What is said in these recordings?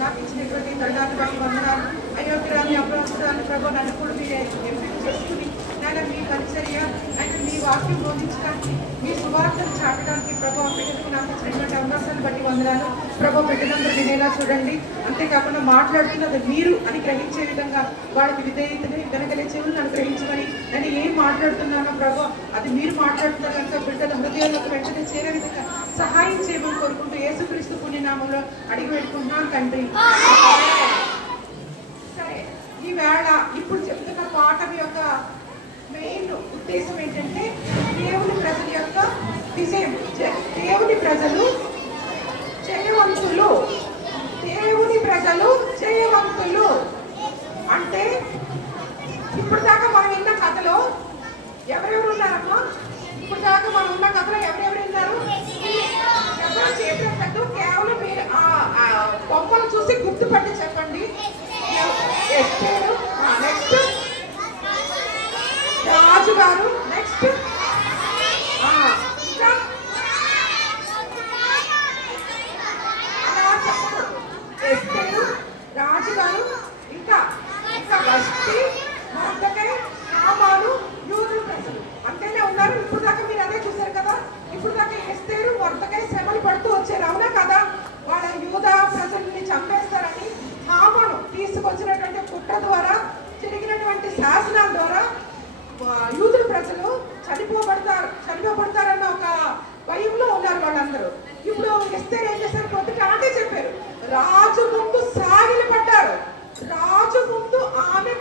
నాకు ఇచ్చినటువంటి దండాన్ని బట్టి వందనాలు. అయోగ్యురాన్ని అపరాధురాన్ని ప్రభు నన్ను కూడా మీరు ఎంపిక చేసుకుని నాయన మీ పరిచర్య ఆయన మీ వాక్యం బోధించడానికి మీ సువార్తను చాటడానికి ప్రభు బిడ్డకు నాకు ఇచ్చినటువంటి అవకాశాన్ని బట్టి వందనాలు. ప్రభు బిడ్డలందరూ వినేలా చూడండి. అంతేకాకుండా మాట్లాడుతున్నది మీరు అని గ్రహించే విధంగా వాళ్ళకి విధేయతని వెనకలే చెవులను అనుగ్రహించమని నేను ఏం మాట్లాడుతున్నానో ప్రభు అది మీరు మాట్లాడుతున్నారు కనుక బిడ్డల హృదయాలకు వెంటనే చేరే విధంగా సహాయం చేయమని కోరుకుంటూ యేసుక్రీస్తు పుణ్యనామంలో అడిగి పెట్టుకుంటున్నాను తండ్రి. సరే, ఈవేళ ఇప్పుడు చెప్తున్న పాఠం యొక్క మెయిన్ ఉద్దేశం ఏంటంటే దేవుని ప్రజల యొక్క విజయం. దేవుని ప్రజలు జయవంతులు. దేవుని ప్రజలు జయవంతులు అంటే ఇప్పుడు దాకా మనం విన్న కథలో ఎవరెవరు ఉన్నారమ్మా? ఇప్పుడు దాకా మనం ఉన్న కథలో ఎవరెవరు ఉన్నారు? ఎవరో చేసేటట్టు కేవలం మీరు బొమ్మలు చూసి గుర్తుపట్టి చెప్పండి. నెక్స్ట్ రాజు గారు, నెక్స్ట్ రాజు గారు, ఇంకా వస్తి, మొర్దెకై, హామాను, యూదుల ప్రజలు అంతేనే ఉన్నారు. ఇప్పుడు దాకా మీరు అదే చూశారు కదా. ఇప్పుడు దాకా ఎస్తేరు మొర్దెకై శ్రమలు పడుతూ వచ్చారు, అవునా కదా? వాళ్ళ యూదా ప్రజల్ని చంపేస్తారని హామాను తీసుకొచ్చినటువంటి కుట్ర ద్వారా జరిగినటువంటి శాసనాల ద్వారా యూదుల ప్రజలు చనిపోబడతారన్న ఒక భయంలో ఉన్నారు వాళ్ళందరూ. ఇప్పుడు ఎస్తేరు ఏం చేశారు? పొద్దుట అంటే చెప్పారు, రాజు ముందు సాగిలి పడ్డారు. రాజు ముందు ఆమె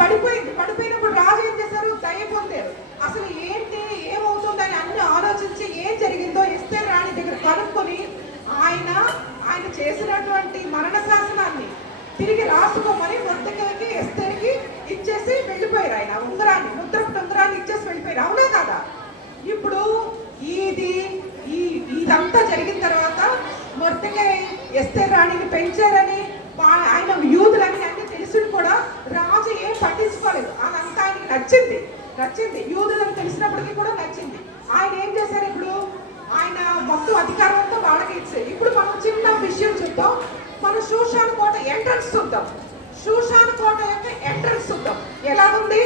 పడిపోయింది. పడిపోయినప్పుడు రాజు ఏం చేశారు? దయ పొందారు. అసలు ఏంటి ఏమవుతుందని అన్ని ఆలోచించి ఏం జరిగిందో ఎస్తేరు రాణి దగ్గర కనుక్కొని ఆయన చేసినటువంటి మరణ శాసనాన్ని తిరిగి రాసుకోమని మొర్దెకైకి ఎస్తేరుకి ఇచ్చేసి వెళ్ళిపోయారు. ఆయన ఉంగరాన్ని ఇచ్చేసి వెళ్ళిపోయారు, అవునా కదా? ఇప్పుడు ఇదంతా జరిగిన తర్వాత మొర్దెకై ఎస్తేరు రాణిని పెంచారని ఆయన యూదులని అన్ని తెలిసి కూడా రాజు ఏం పట్టించుకోలేదు. అదంతా ఆయనకి నచ్చింది. యూదులని తెలిసినప్పటికీ కూడా నచ్చింది. ఆయన ఏం చేశారు? ఇప్పుడు ఆయన మొత్తం అధికారం అంతా వాళ్ళకి ఇచ్చారు. ఇప్పుడు మనం చిన్న విషయం చూద్దాం. మనం షూషాను కోట ఎంట్రన్స్ చూద్దాం. షూషాను కోట యొక్క ఎంట్రన్స్ చూద్దాం. ఎలా ఉంది?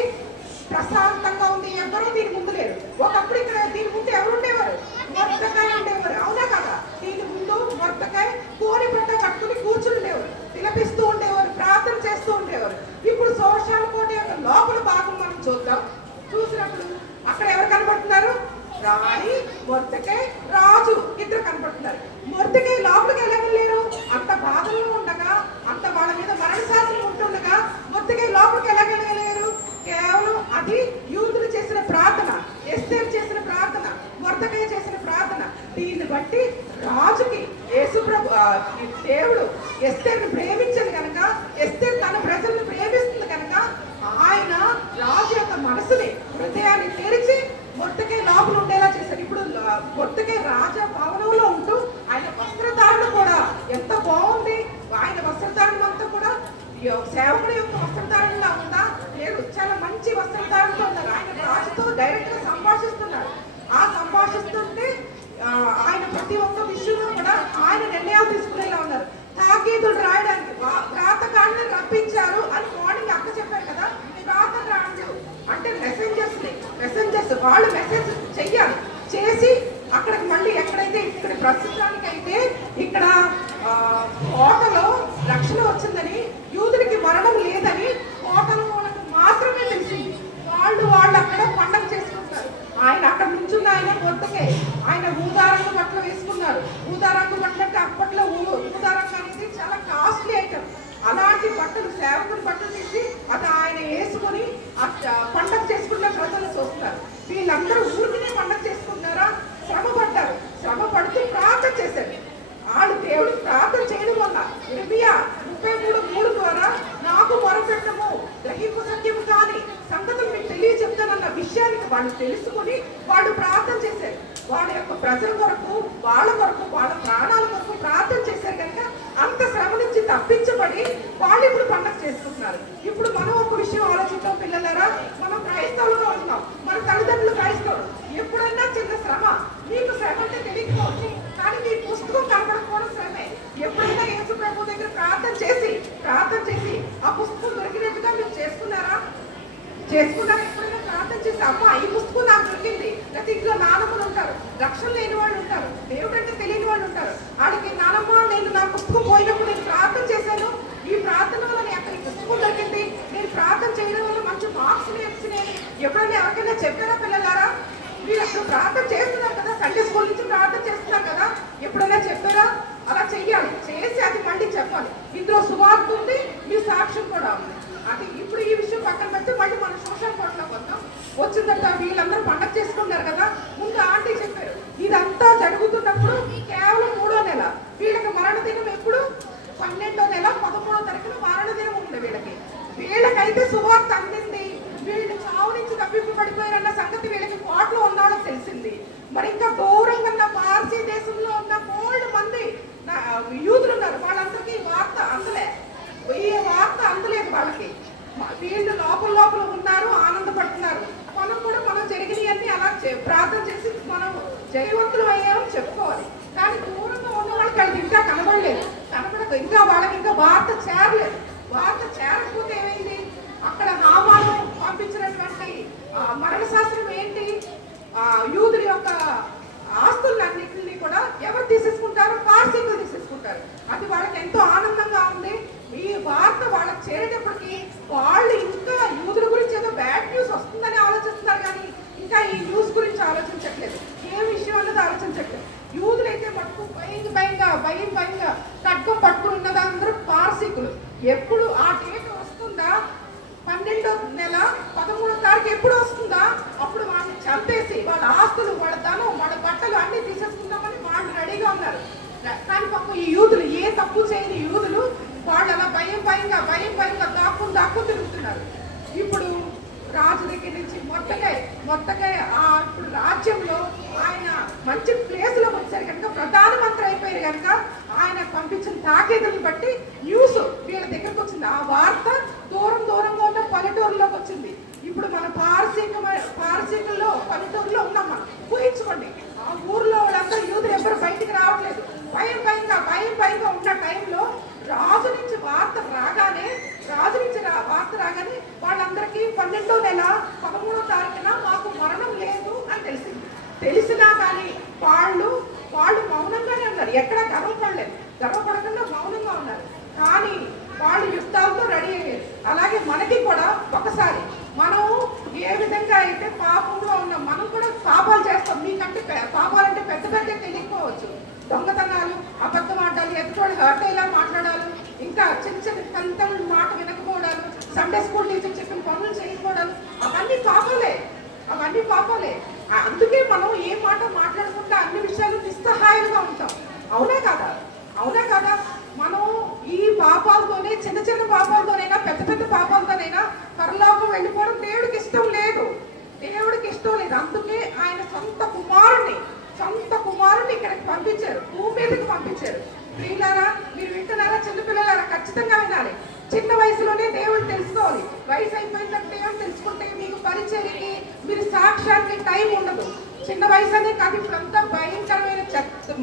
ప్రశాంతంగా ఉంది. ఎవరు దీని ముందు లేరు. ఒకప్పుడు ఇక్కడ దీని ముందు ఎవరు ఉండేవారు? మొర్దెకై ఉండేవారు, అవునా కదా? దీని ముందు మొర్దెకై కోరి బట్ట కట్టుకుని కూర్చుని ఉండేవారు, విలపిస్తూ ఉండేవారు, ప్రార్థన చేస్తూ ఉండేవారు. ఇప్పుడు షూషాను కోట యొక్క లోపల భాగం మనం చూద్దాం. చూసినప్పుడు అక్కడ ఎవరు కనబడుతున్నారు? రాణి, మొర్దెకై, రాజు ఇద్దరు కనబడుతున్నారు. మొర్దెకై లోపలికి వెళ్ళలేరు. అంత బాధల్లో ఉండగా, అంత వాళ్ళ మీద మరణ శాసనం ఉంటుండగా మొర్దెకై లోపలికి వెళ్ళలేరు. కేవలం అది యూదులు చేసిన ప్రార్థన, ఎస్తేరు చేసిన ప్రార్థన, మొర్దెకై చేసిన ప్రార్థన. దీన్ని బట్టి రాజుకి దేవుడు ఎస్తేరుని ప్రేమించదు కనుక, ఎస్తేరు తన ప్రజలను ప్రేమిస్తుంది కనుక ఆయన రాజు యొక్క మనసుని, హృదయాన్ని తెరిచి మొర్దెకై లోపల ఉండేలా చేశారు. ఇప్పుడు మొర్దెకై రాజా భవనంలో ఉంటూ ఆయన వస్త్రధారణ కూడా ఎంత బాగుంది. ఆయన వస్త్రధారణ అంతా కూడా సేవకుడు యొక్క వస్త్రధారణలా ఉందా? లేదు, చాలా మంచి వస్త్రధారణతో ఉన్నారు. ఆయన రాజుతో డైరెక్ట్ గా సంభాషిస్తున్నారు. ఆ సంభాషిస్తుంటే ఆయన ప్రతి ఒక్క విషయంలో కూడా ఆయన నిర్ణయాలు తీసుకునేలా ఉన్నారు. తాకీదులు రాయడానికి వ్రాతకాండని రప్పించారు అని మార్నింగ్ అక్క చెప్పారు కదా. వ్రాతకాండలు అంటే మెసెంజర్స్ వాళ్ళు మెసేజ్ చెయ్యాలి. చేసి అక్కడికి మళ్ళీ ఎక్కడైతే ఇక్కడ ప్రస్తుతానికి అయితే ఇక్కడ కోటలో రక్షణ వచ్చిందని, యూదులకి మరణం లేదని కోటలో వాళ్ళకి మాత్రమే తెలిసింది. వాళ్ళు అక్కడ పండగ చేసుకుంటారు. ఆయన అక్కడ నుంచున్న ఆయన మొర్దెకై ఆయన ఊదారంగు బట్టలు వేసుకున్నారు. ఊదారంగు బట్టలు అంటే అప్పట్లో ఊదారంగు అనేది చాలా కాస్ట్లీ ఐటమ్. అలాంటి బట్టలు, సేవకుని బట్టలు తీసి అది ఆయన వేసుకొని పండగ చేసుకుంటే ప్రజలు చూస్తున్నారు. వీళ్ళందరూ ఊరికినే పండగ చేసుకుంటున్నారా? శ్రమ పడుతూ ప్రార్థన చేశారు. వాళ్ళు దేవుడికి ప్రార్థన చేయడం వల్ల ఇర్మియా 33:3 ద్వారా నాకు మొరపెట్టము, గ్రహింపు సత్యము కాని సంగతులు మీకు తెలియచెప్తానన్న విషయానికి వాళ్ళు తెలుసుకుని వాళ్ళు ప్రార్థన చేశారు. వాళ్ళ యొక్క ప్రజల కొరకు, వాళ్ళ ప్రాణాల కొరకు ప్రార్థన చేశారు కనుక అంత శ్రమ నుంచి తప్పించబడి వాళ్ళు ఇప్పుడు పండగ చేసుకుంటున్నారు. ఇప్పుడు మనం ఒక విషయం ఆలోచిద్దాం పిల్లలారా. మనం క్రైస్తవులుగా ఉంటున్నాం, మన తల్లిదండ్రులు క్రైస్తవులు. ఎప్పుడైనా చిన్న శ్రమ, మీకు శ్రమ అంటే తెలియకపోవచ్చు, కానీ మీ పుస్తకం కనపడకపోవడం శ్రమే. పుస్తకం దొరికినట్టుగా మీరు చేసుకున్నారా? ఎప్పుడైనా ప్రార్థన చేసి అమ్మ ఈ పుస్తకం నాకు దొరికింది, లేకపోతే ఇంట్లో నానమ్మలు ఉంటారు, రక్షణ లేని వాళ్ళు ఉంటారు, దేవుడు అంటే తెలియని వాళ్ళు ఉంటారు, ఆడికి నానమ్మ నేను నా పుస్తకం పోయినప్పుడు నేను ప్రార్థన చేశాను, ఈ ప్రార్థన వల్ల నాకు ఈ పుస్తకం దొరికింది, నేను ప్రార్థన చేయడం వల్ల మంచి మార్క్స్ వచ్చినాయి. ఎప్పుడైనా ఎవరికైనా చెప్పారా పిల్లలారా? మీరు అప్పుడు ప్రార్థన చేస్తున్నారు కదా, సండే స్కూల్ నుంచి ప్రార్థన చేస్తున్నారు కదా, ఎప్పుడైనా చెప్పారా? అలా చెయ్యాలి, చేసి అది మళ్ళీ చెప్పాలి. ఇందులో సువార్త ఉంది, మీ సాక్ష్యం కూడా ఉంది. అది ఇప్పుడు ఈ విషయం పక్కన పెడితే మళ్ళీ మన సోషల్ కోర్టులోకి వద్దాం. వచ్చిన తర్వాత వీళ్ళందరూ పండగ చేసుకుంటారు కదా, ముందు ఆంటీ చెప్పారు ఇదంతా జరుగుతున్నప్పుడు కేవలం 3వ నెల, వీళ్ళకి మరణదినం ఎప్పుడు 12వ నెల 13వ తారీఖున మరణదినం ఉంది. వీళ్ళకైతే సువార్త అందింది, వీళ్ళు చావు నుంచి తప్పింపబడిపోయారన్న సంగతి వీళ్ళకి కోర్టులో ఉన్నాడో తెలిసింది. మరి ఇంకా దూరంగా ఉన్న పార్సీ దేశంలో ఉన్న కోల్డ్ మంది యూదులు ఉన్నారు, వాళ్ళందరికీ ఈ వార్త అందలేదు వాళ్ళకి. వీళ్ళు లోపల ఉన్నారు, ఆనందపడుతున్నారు. మనం కూడా మనం జరిగినవన్నీ అలా ప్రార్థన చేసి మనం జయవంతులు అయ్యామని చెప్పుకోవాలి. కానీ దూరంగా ఉన్న వాళ్ళకి అది ఇంకా కనబడలేదు, ఇంకా వాళ్ళకి ఇంకా వార్త చేరలేదు. వార్త చేరకపోతే ఏమైంది? అక్కడ హామాను పంపించినటువంటి మరణ శాస్త్రం ఏంటి? యూదుల యొక్క ఆస్తులన్నింటినీ కూడా ఎవరు తీసేసుకుంటారు? పార్సీకులు తీసేసుకుంటారు. అది వాళ్ళకి ఎంతో ఆనందంగా ఉంది. ఈ వార్త వాళ్ళకి చేరేటప్పటికి వాళ్ళు ఇంకా యూదుల గురించి ఏదో బ్యాడ్ న్యూస్ వస్తుందని ఆలోచిస్తున్నారు, కానీ ఇంకా ఈ న్యూస్ గురించి ఆలోచించట్లేదు, ఏ విషయం అన్నది ఆలోచించట్లేదు. యూదులైతే మటుకు భయంగా ఖడ్గం పట్టుకుని ఉన్నది అందరూ పార్సీకులు. ఎప్పుడు ఆ డేట్ వస్తుందా? 12వ నెల 13వ తారీఖు ఎప్పుడు వస్తుందా? అప్పుడు వాళ్ళని చంపేసి వాళ్ళ ఆస్తులు, వాళ్ళ ధనం, వాళ్ళ బట్టలు అన్ని తీసేసుకుందామని వాళ్ళు రెడీగా ఉన్నారు. కానీ పాపం ఈ యూదులు, ఏ తప్పు చేయని యూదులు, వాళ్ళు అలా భయంగా దాక్కుని తిరుగుతున్నారు. ఇప్పుడు రాజు దగ్గర నుంచి మొత్తకాయ ఇప్పుడు రాజ్యంలో ఆయన మంచి ప్లేస్లోకి వచ్చారు కనుక, ప్రధానమంత్రి అయిపోయారు కనుక ఆయన పంపించిన తాకీదుని బట్టి న్యూస్ వీళ్ళ దగ్గరకు వచ్చింది. ఆ వార్త దూరంగా ఉన్న పల్లెటూరులోకి వచ్చింది. ఇప్పుడు మన పారసీకుల్లో పల్లెటూరులో ఉన్నాం మనం. ఊహించుకోండి, ఆ ఊర్లో వాళ్ళందరూ యూదులు ఎవరు బయటికి రావట్లేదు. భయంగా ఉన్న టైంలో రాజు నుంచి వార్త రాగానే వాళ్ళందరికీ 12వ నెల 13వ తారీఖున మాకు మరణం లేదు అని తెలిసినా కానీ వాళ్ళు మౌనంగానే ఉన్నారు. ఎక్కడ గర్వపడకుండా మౌనంగా ఉన్నారు. కానీ వాళ్ళు యుద్ధాలతో రెడీ అయ్యారు. అలాగే మనకి కూడా ఒకసారి మనం ఏ విధంగా అయితే పాపంలో ఉన్నాం, మనం కూడా పాపాలు చేస్తాం. మీకంటే పాపాలంటే పెద్ద తెలియకపోవచ్చు. దొంగతనాలు, అబద్ధం ఆడాలి, ఎదుటి హర్ట్ అయ్యేలా మాట్లాడాలి, ఇంకా చిన్న తల్లిదండ్రుల మాట వినకపోవడాలు, సండే స్కూల్ టీచర్ చెప్పిన పనులు చేయకపోవడాలు, అవన్నీ పాపాలే. అందుకే మనం ఏ మాట మాట్లాడకుండా అన్ని విషయాలు నిస్సహాయంగా ఉంటాం. అవునా కదా? మనం ఈ పాపాలతోనే, చిన్న పాపాలతోనైనా పెద్ద పాపాలతోనైనా పరలోకం వెళ్ళిపోవడం దేవుడికి ఇష్టం లేదు. అందుకే ఆయన సొంత కుమారుని ఇక్కడికి పంపించారు, భూమి మీదకి పంపించారు. ప్రియులారా, మీరు వింటున్నారా? చిన్నపిల్లలారా ఖచ్చితంగా వినాలి. చిన్న వయసులోనే దేవుడు తెలుసుకోవాలి. వయసు అయిపోయిందంటే దేవుడు తెలుసుకుంటే మీకు పరిచర్యకి, మీరు సాక్ష్యానికి టైం ఉండదు. చిన్న వయసు అనే కాదు, ఇప్పుడంతా భయంకరమైన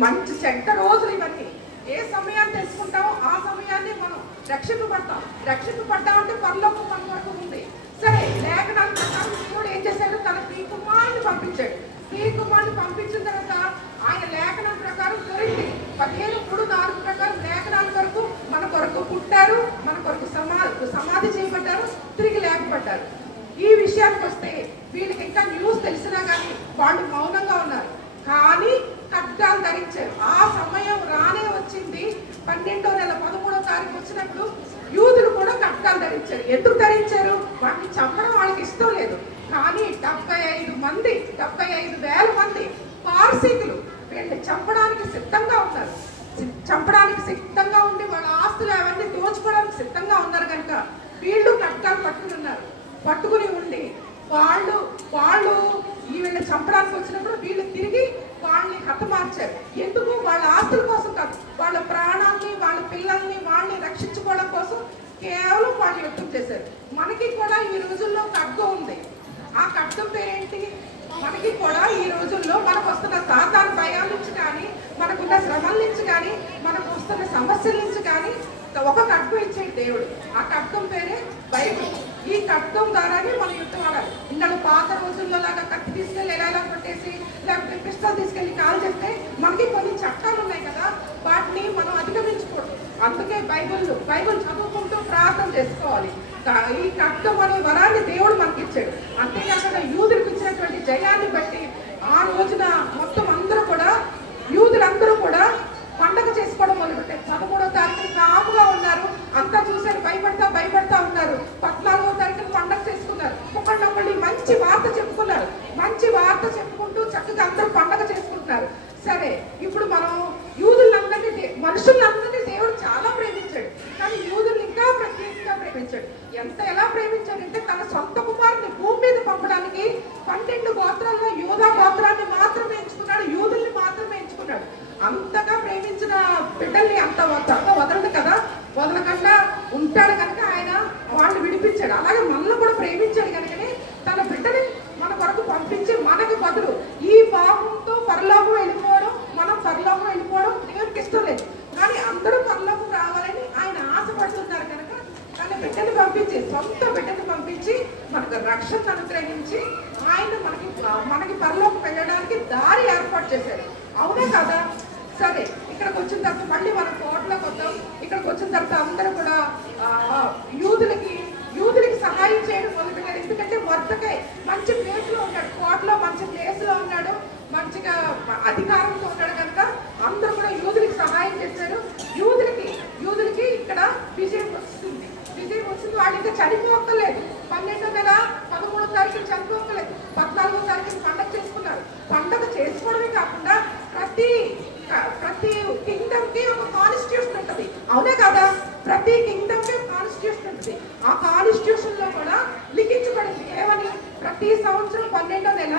మంచి చెడ్డ రోజులు ఇవన్నీ. ఏ సమయాన్ని తెలుసుకుంటామో ఆ సమయాన్ని మనం రక్షింపబడ్డామంటే పరలోకం మన వరకు ఉంది. సరే, లేఖనాల ప్రకారం దేవుడు ఏం చేశాడు? తన ప్రియకుమారుని పంపించాడు. ప్రియకుమారుని పంపించిన తర్వాత ఆయన లేఖనాల ప్రకారం దొరికింది. 15:3-4 ప్రకారం లేఖనాల వరకు మన కొరకు పుట్టారు, మన కొరకు సమాధి చేయబడ్డారు, తిరిగి లేపబడ్డారు. ఈ విషయానికి వస్తే వీళ్ళకి ఇంకా న్యూస్ తెలిసినా కానీ వాళ్ళు మౌనంగా ఉన్నారు. కానీ ఖడ్గాలు ధరించారు. ఆ సమయం రానే వచ్చింది. 12వ నెల 13వ తారీఖు వచ్చినప్పుడు యూదులు కూడా ఖడ్గాలు ధరించారు. ఎందుకు ధరించారు? వాటిని చంపడం వాళ్ళకి ఇష్టం లేదు. కానీ 75,000 మంది పార్సీకులు వీళ్ళని చంపడానికి సిద్ధంగా ఉన్నారు. ఉండి వాళ్ళ ఆస్తులు అవన్నీ దోచుకోవడానికి సిద్ధంగా ఉన్నారు కనుక వీళ్ళు ఖడ్గాలు పట్టుకుని ఉండి వాళ్ళు వీళ్ళని చంపడానికి వచ్చినప్పుడు వీళ్ళు తిరిగి వాళ్ళని హతమార్చారు. ఎందుకు? వాళ్ళ ఆస్తుల కోసం కాదు, వాళ్ళ ప్రాణాలని, వాళ్ళ పిల్లల్ని, వాళ్ళని రక్షించుకోవడం కోసం కేవలం వాళ్ళు యుద్ధం చేశారు. మనకి కూడా ఈ రోజుల్లో ఖడ్గం ఉంది. ఆ ఖడ్గం పేరేంటి? మనకి కూడా ఈ రోజుల్లో మనకు వస్తున్న సాతాను భయాల నుంచి కానీ, మనకున్న శ్రమల నుంచి కానీ, మనకు వస్తున్న సమస్యల నుంచి కానీ ఒక ఖడ్గం ఇచ్చేది దేవుడు. ఆ ఖడ్గం పేరే బైబిల్. ఈ ఖడ్గం ద్వారానే మనం యుద్ధం ఆడాలి. ఇంకా పాత రోజుల్లో లాగా కత్తి తీసుకెళ్ళి ఎలా కొట్టేసి లేకపోతే పిస్టల్ తీసుకెళ్ళి కాల్ చేస్తే మనకి కొన్ని చట్టాలు ఉన్నాయి కదా, వాటిని మనం అధిగమించకూడదు. అందుకే బైబిల్ చదువుకుంటూ ప్రార్థన చేసుకోవాలి. ఈ ఖడ్గం అనే వరాన్ని దేవుడు మనకి ఇచ్చాడు. అంతేకాకుండా యూదులకు ఇచ్చినటువంటి జయాన్ని బట్టి ఆ రోజున మొత్తం యూదులందరూ కూడా పండగ చేసుకోవడం మొదలుపెట్టారు. 13వ తారీఖున కాముగా ఉన్నారు, అంతా చూసారు, భయపడతా ఉన్నారు. 14వ తారీఖున పండగ చేసుకున్నారు. ఒకళ్ళొకళ్ళు మంచి వార్త చెప్పుకున్నారు. మంచి వార్త చెప్పుకుంటూ చక్కగా అందరూ పండగ చేసుకుంటున్నారు. సరే, ఇప్పుడు మనం మనుషులందరినీ దేవుడు చాలా ప్రేమించాడు, కానీ యూదుల్ని ఇంకా ప్రత్యేకంగా ప్రేమించాడు. ఎలా ప్రేమించాడంటే తన సొంత కుమారుని భూమి మీద పంపడానికి 12 గోత్రాల్లో యూదా గోత్రాన్ని మాత్రమే ఎంచుకున్నాడు, యూదుల్ని మాత్రమే ఎంచుకున్నాడు. అంతగా ప్రేమించిన బిడ్డల్ని అంత వదలడు కదా, వదలకుండా ఉంటాడు కనుక ఆయన వాళ్ళు విడిపించాడు. అలాగే మనల్ని కూడా ప్రేమించాడు కనుకనే తన బిడ్డని మన కొరకు పంపించి మనకి బదులు ఈ పాపంతో పరలోకం వెళ్ళిపోవడం, మనం పరలోకం వెళ్ళిపోవడం దేవుడికి ఇష్టం లేదు. కానీ అందరూ పరలోకం రావాలని ఆయన ఆశపడుతున్నారు కనుక తన బిడ్డని పంపించి, సొంత బిడ్డని పంపించి మనకు రక్షణ అనుగ్రహించి ఆయన మనకి పరలోకం వెళ్ళడానికి దారి ఏర్పాటు చేశారు. అవునా కదా? సరే, ఇక్కడికి వచ్చిన తర్వాత మళ్ళీ మనం కోటలోకి వద్దాం. ఇక్కడికి వచ్చిన తర్వాత అందరూ కూడా యూదులకి సహాయం చేయడం మొదలుపెట్టారు. ఎందుకంటే మొర్దెకై మంచి ప్లేస్లో ఉన్నాడు, కోటలో మంచి ప్లేస్లో ఉన్నాడు, మంచిగా అధికారంతో ఉన్నాడు కనుక అందరూ కూడా యూదులకి సహాయం చేశారు. యూదులకి ఇక్కడ విజయం వస్తుంది. వాళ్ళు ఇంకా చనిపోక్కలేదు. 12వ నెల 13వ తారీఖున చనిపోక్కలేదు. 14వ తారీఖున పండగ చేసుకున్నారు. పండగ చేసుకోవడమే కాకుండా ప్రతి కింగ్డమ్ కి ఒక కాన్స్టిట్యూషన్ ఉంటుంది. అవునే కదా? ప్రతి కింగ్డమ్ కి కాన్స్టిట్యూషన్ ఉంటుంది. ఆ కాన్స్టిట్యూషన్ లో కూడా లిఖించబడింది ఏమని, ప్రతి సంవత్సరం 12వ నెల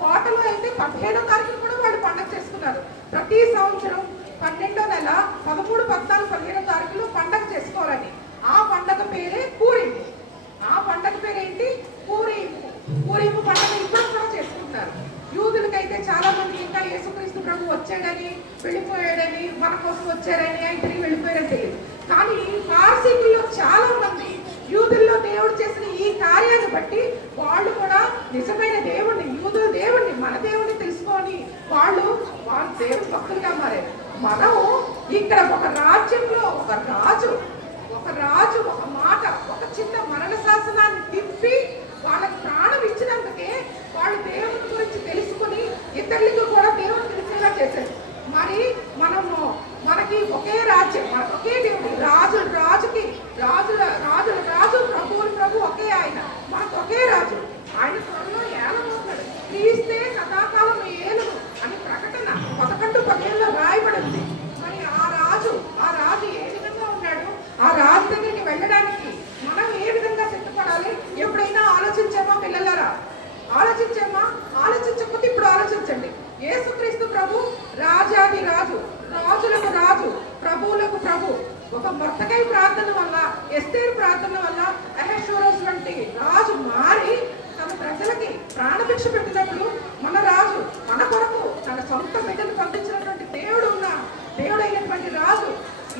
కోటలో అయితే 15వ తారీఖున కూడా వాళ్ళు పండగ చేసుకున్నారు. ప్రతి సంవత్సరం 12వ నెల 13, 14, 15వ తారీఖులో పండగ చేసుకోవాలని. ఆ పండగ పేరే పూరీము. ఆ పండగ పేరేంటి? పూరీము పండగ ఇప్పుడు కూడా చేసుకుంటారు. యూదులకైతే చాలా మంది ఇంకా యేసుక్రీస్తు ప్రభు వచ్చాడని, వెళ్ళిపోయాడని, మన కోసం వచ్చారని, ఆయన తిరిగి వెళ్ళిపోయారని తెలియదు. కానీ పారసీకుల్లో చాలా మంది యూదుల్లో దేవుడు చేసిన ఈ కార్యాన్ని బట్టి వాళ్ళు కూడా నిజమైన దేవుడిని, యూదుల దేవుడిని, మన దేవుడిని తెలుసుకొని వాళ్ళు దేవుడి భక్తులుగా మారారు. మనం ఇక్కడ ఒక రాజ్యంలో ఒక రాజు ఒక మాట, ఒక చిన్న మరణ శాసనాన్ని తిప్పి వాళ్ళకి ప్రాణం ఇచ్చినందుకే వాళ్ళు దేవుడి గురించి తెలుసుకుని ఇతరులకు కూడా దేవుడు తెలిసేలా చేశారు. మరి మనకి ఒకే రాజ్యం, ఒకే దేవుడు, రాజు ప్రభు ఒకే ఆయన, మనకు ఒకే రాజు. ఆయన త్వరలో ఏలబోతున్నాడు. క్రీస్తే సదాకాలం ఏలును అని ప్రకటన 11:15 రాయబడింది. మరి ఆ రాజు ఏ విధంగా ఉన్నాడు? ఆ రాజు దగ్గరికి వెళ్ళడానికి మనం ఏ విధంగా సిద్ధపడాలి? ఎప్పుడైనా ఆలోచించామా పిల్లలారా? ఆలోచించకపోతే ఇప్పుడు ఆలోచించండి. యేసుక్రీస్తు ప్రభు రాజాది రాజు, రాజులకు రాజు, ప్రభువులకు ప్రభు. ఒక మొర్దెకై ప్రార్థన వల్ల, ఎస్తేరు ప్రార్థన వల్ల అహష్వేరోషు వంటి రాజు మారి తన ప్రజలకి ప్రాణభిక్ష పెట్టినప్పుడు మన రాజు మన కొరకు తన సొంత బిడ్డను పంపించినటువంటి దేవుడైనటువంటి రాజు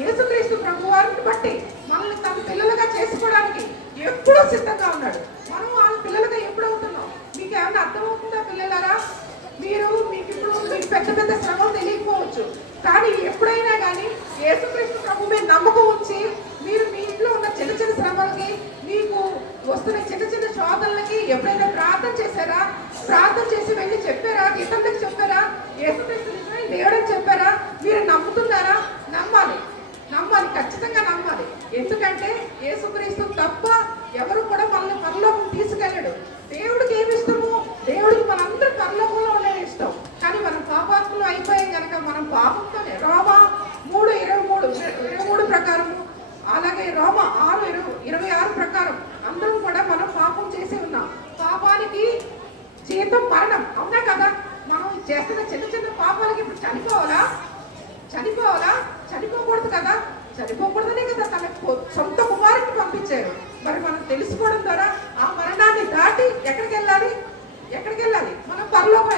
యేసుక్రీస్తు ప్రభు వారిని బట్టి మనల్ని తన పిల్లలుగా చేసుకోవడానికి ఎప్పుడూ సిద్ధంగా ఉన్నాడు. మనం వాళ్ళ పిల్లలుగా ఎప్పుడు అవుతున్నాం? మీకు ఏమైనా అర్థమవుతుందా పిల్లలారా? మీకు పెద్ద శ్రమలు తెలియకపోవచ్చు, కానీ ఎప్పుడైనా కానీ యేసుక్రీస్తు ప్రభు మీద నమ్మకం ఉంచి మీరు మీ ఇంట్లో ఉన్న చిన్న చిన్న శ్రమలకి, మీకు వస్తున్న చిన్న శోధనలకి ఎప్పుడైనా ప్రార్థన చేశారా? ప్రార్థన చేసి వెళ్ళి చెప్పారా? ఇతరులకు చెప్పారా? యేసుక్రీస్తు నిజమైన దేవుడని చెప్పారా? మీరు నమ్ముతున్నారా? నమ్మాలి, ఖచ్చితంగా నమ్మాలి. ఎందుకంటే యేసుక్రీస్తు తప్ప ఎవరు కూడా మనల్ని పరలోకం తీసుకెళ్ళడు. దేవుడికి ఏమి ఇష్టము? దేవుడికి మనందరూ పరలోకంలో ఉండేది ఇష్టం. కానీ మనం పాపాత్మలు అయిపోయాం కనుక మనం పాపంతోనే రోమా 3:23 ప్రకారం, అలాగే రోమా 6:26 ప్రకారం అందరం కూడా మనం పాపం చేసి ఉన్నాం. పాపానికి జీతం మరణం. అవునా కదా? మనం చేస్తున్న చిన్న పాపాలకి ఇప్పుడు చనిపోవాలా? చనిపోకూడదు కదా? చనిపోకూడదనే కదా తన సొంత కుమారుడిని పంపించారు. మరి మనం తెలుసుకోవడం ద్వారా ఆ మరణాన్ని దాటి ఎక్కడికి వెళ్ళాలి? మనం పరలోకం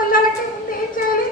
వెళ్ళాలంటే ముందు ఏం చేయాలి?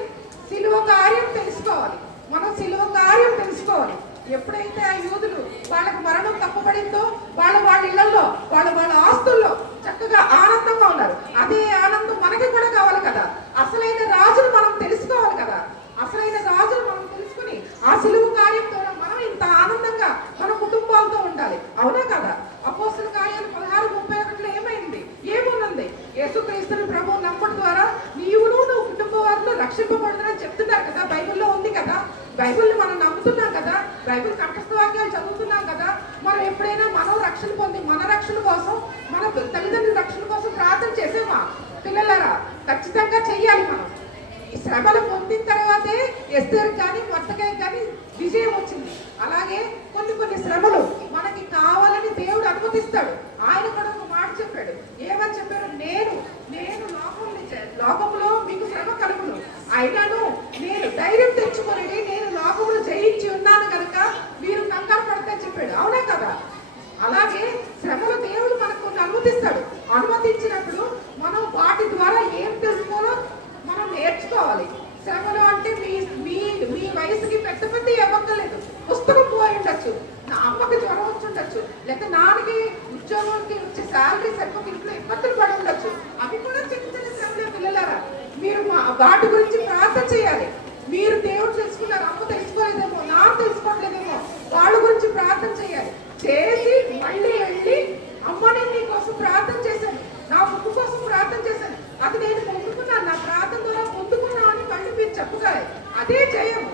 సిలువ కార్యం తెలుసుకోవాలి. మనం సిలువ కార్యం తెలుసుకోవాలి. ఎప్పుడైతే ఆ యూదులు వాళ్ళకి మరణం తప్పబడిందో వాళ్ళ ఇళ్లలో వాళ్ళ ఆస్తుల్లో చక్కగా ఆనందంగా ఉన్నారు. అదే ఆనందం మనకి కూడా కావాలి కదా. అసలైన రాజును మనం తెలుసుకోవాలి కదా. అసలైన రాజును మనం తెలుసుకుని ఆ సులువు కార్యంతో మనం ఇంత ఆనందంగా మన కుటుంబాలతో ఉండాలి. అవునా కదా? అపోస్తల కార్యాలు 16:31 ఏమైంది? ఏమున్నది? యేసుక్రీస్తుని ప్రభువు నమ్మడం ద్వారా నువ్వు కుటుంబ వారిలో రక్షింపబడుతుందని చెప్తున్నారు కదా. బైబిల్లో ఉంది కదా. బైబిల్ని మనం నమ్ముతున్నాం కదా. బైబిల్ కంఠస్థ వాక్యాలు చదువుతున్నాం కదా. మనం ఎప్పుడైనా మనం రక్షణ పొంది మన రక్షణ కోసం, మన తల్లిదండ్రుల రక్షణ కోసం ప్రార్థన చేసేమా? పిల్లలారా, ఖచ్చితంగా చెయ్యాలి. మనం ఈ శ్రమలు పొందిన తర్వాతే ఎస్తేర్ కానీ మొర్దెకై కానీ విజయం వచ్చింది. అలాగే కొన్ని శ్రమలు మనకి కావాలని దేవుడు అనుమతిస్తాడు. ఆయన కూడా ఒక మాట చెప్పాడు. ఏమని చెప్పారు? నేను లోకంలో మీకు శ్రమ కలుగును, అయినాను నేను ధైర్యం తెచ్చుకోనండి, నేను లోకమును జయించి ఉన్నాను కనుక మీరు కంగారు పడతారని చెప్పాడు. అవునా కదా? అలాగే శ్రమలు దేవుడు మనకు అనుమతిస్తాడు. అనుమతించినప్పుడు మనం వాటి ద్వారా ఏం తెలుసుకోవాలో మనం నేర్చుకోవాలి. శ్రమలు అంటే మీ వయసుకి పెద్ద ఇవ్వక్కర్లేదు. పుస్తకం పోయి ఉండొచ్చు, నా అమ్మకి జ్వరం వచ్చి ఉండొచ్చు, లేకపోతే నాన్నకి ఉద్యోగానికి వచ్చే శాలరీ సరిపోక ఇంట్లో ఇబ్బందులు పడి ఉండొచ్చు. అవి కూడా చిన్న శ్రమలే పిల్లలారా. మీరు వాటి గురించి ప్రార్థన చేయాలి. మీరు దేవుడు తెలుసుకున్నారు, అమ్మ తెలుసుకోలేదేమో, నాన్న తెలుసుకోవట్లేదేమో, వాళ్ళ గురించి ప్రార్థన చేయాలి. చేసి మళ్ళీ వెళ్ళి అమ్మ నేను నీ కోసం ప్రార్థన చేశాను, నా బుక్కు కోసం ప్రార్థన చేశాను, అది నేను పొందుకున్నాను, నా ప్రార్థన ద్వారా పొందుకున్నాను అని మళ్ళీ మీరు చెప్పగలరు. అదే జయము.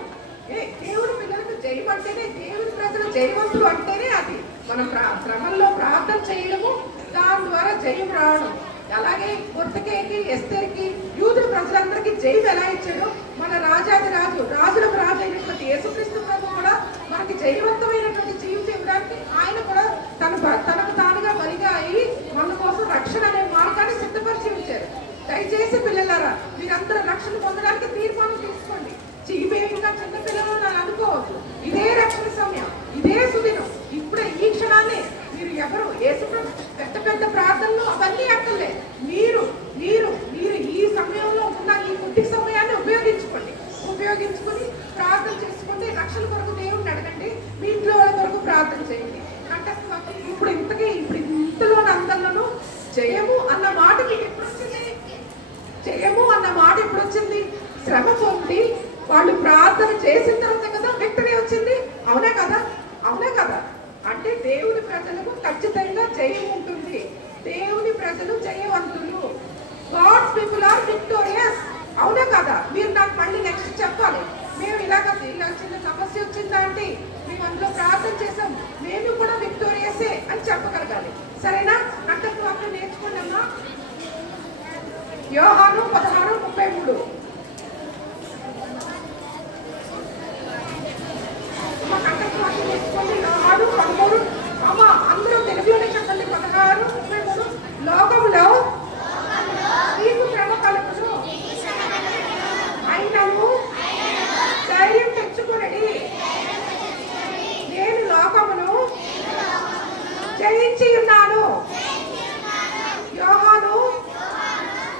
దేవుడు పిల్లలకు జయం అంటేనే, దేవుని ప్రజలు జయవంతులు అంటేనే అది. మనం క్రమంలో ప్రార్థన చేయడము, దాని ద్వారా జయం రావడం. అలాగే మొర్దెకైకి, ఎస్తేర్కి, యూదుల ప్రజలందరికీ జయం ఎలా ఇచ్చాడో మన రాజులకు రాజు అయినటువంటి యేసుక్రీస్తు ప్రభు కూడా మనకి జయవంతమైనటువంటి జీవితం ఇవ్వడానికి ఆయన కూడా తనకు తానుగా బలిగా అయ్యి మన కోసం రక్షణ అనే మార్గాన్ని సిద్ధపరిచి ఉంచారు. దయచేసి పిల్లలారా, మీరందరూ రక్షణ పొందడానికి తీర్మానం తీసుకోండి. ఇంకా చిన్న పిల్లలు నన్ను అనుకోవచ్చు. ఇదే రక్షణ సమయం, ఇదే సుదినం, ఇప్పుడే ఈ క్షణాన్ని మీరు ఎవరు పెద్ద ప్రార్థనలు అవన్నీ అక్కర్లే. మీరు ఈ సమయంలో ఉన్న ఈ కొద్ది సమయాన్ని ఉపయోగించుకొని ప్రార్థన చేసుకోండి. రక్షణ కొరకు దేవుడిని అడగండి. మీ ఇంట్లో వాళ్ళ కొరకు ప్రార్థన చేయండి. ఇప్పుడు ఇంతలోని అందరిలోనూ జయము అన్న మాట మీకు ఎప్పుడు వచ్చింది? జయము అన్న మాట ఎప్పుడు వచ్చింది? శ్రమ పొంది వాళ్ళు ప్రార్థన చేసిన తర్వాత కదా విక్టరీ వచ్చింది. అవునా కదా? అంటే దేవుని ప్రజలకు ఖచ్చితంగా జయం ఉంటుంది. దేవుని ప్రజలు జయవంతులు. God's people are victorious. అవునా కదా? మీరు నాకు మళ్ళీ నెక్స్ట్ చెప్పాలి. మేము ఇలా చిన్న సమస్య వచ్చిందా అంటే మేము అందులో ప్రార్థన చేసాం, మేము కూడా విక్టోరియసే అని చెప్పగలగాలి. సరేనా? కంఠస్థవాక్యం నేర్చుకోండి అమ్మా. యోహాను 16:33. కంఠస్థవాక్యం నేర్చుకోండి. యోహాను 13. అమ్మా అందరూ తెలుగులోనే చెప్పండి. 16:33. లోకంలో మీకు శ్రమ కలుగును, అయినను ధైర్యం తెచ్చుకునడి, నేను లోకమును జయించి ఉన్నాను. యోహాను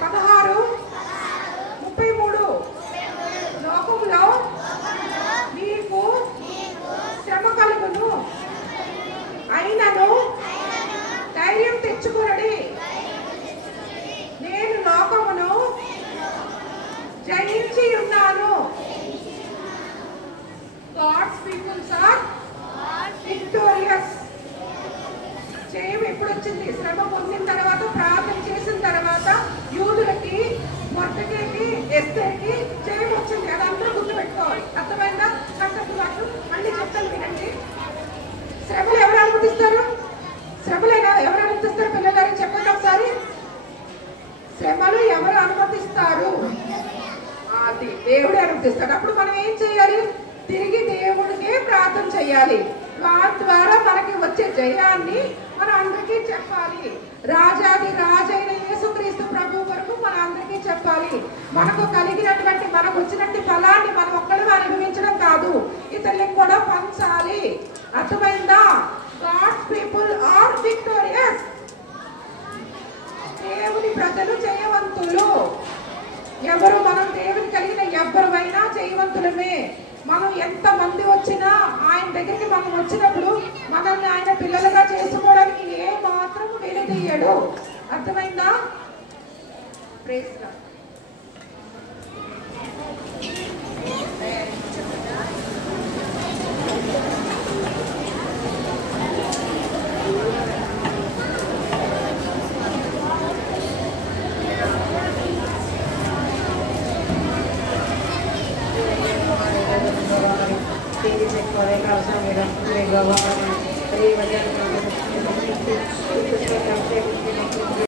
16:33. లోకములో మీకు శ్రమ కలుగును, అయినను ధైర్యం తెచ్చుకునడి, నేను లోకమును జయించి ఉన్నాను. God's people are victorious. జయం ఎప్పుడు వచ్చింది? శ్రమ పొందిన తర్వాత, ప్రార్థన చేసిన తర్వాత యూదులకి, మొర్దెకైకి, ఎస్తేర్కి జయం వచ్చింది. అది అందరూ గుర్తుపెట్టుకోవాలి. అర్థమైందా? కంఠస్థవాక్యం మళ్ళీ చెప్తాను వినండి. శ్రమలు ఎవరు అనుమతిస్తారు? ఎవరు అనుమతిస్తారు? పిల్లగారు చెప్పండి ఒకసారి. శ్రమలు ఎవరు అనుమతిస్తారు? అది దేవుడే అనుమతిస్తాడు. అప్పుడు మనం ఏం చేయాలి? తిరిగి దేవుడికే ప్రార్థన చేయాలి. వారి ద్వారా మనకి వచ్చే జయాన్ని మన అందరికీ చెప్పాలి. రాజాది రాజైన యేసుక్రీస్తు ప్రభు వరకు మన అందరికీ చెప్పాలి. మనకు కలిగినటువంటి, మనకు వచ్చినట్టు ఫలాన్ని మనం ఒక్కడే అనుభవించడం కాదు, ఇతరులకు కూడా పంచాలి. అర్థమైందా? God's people are victorious. దేవుని ప్రజలు జయవంతులు. ఎవరు? మనం దేవుని కలిగిన ఎవరైనా జయవంతులమే. మనం ఎంత మంది వచ్చినా ఆయన దగ్గరికి మనం వచ్చినప్పుడు మనల్ని ఆయన పిల్లలుగా చేసుకోవడానికి ఏ మాత్రం వెనుదీయడు. అర్థమైందా? Praise God. Thank you.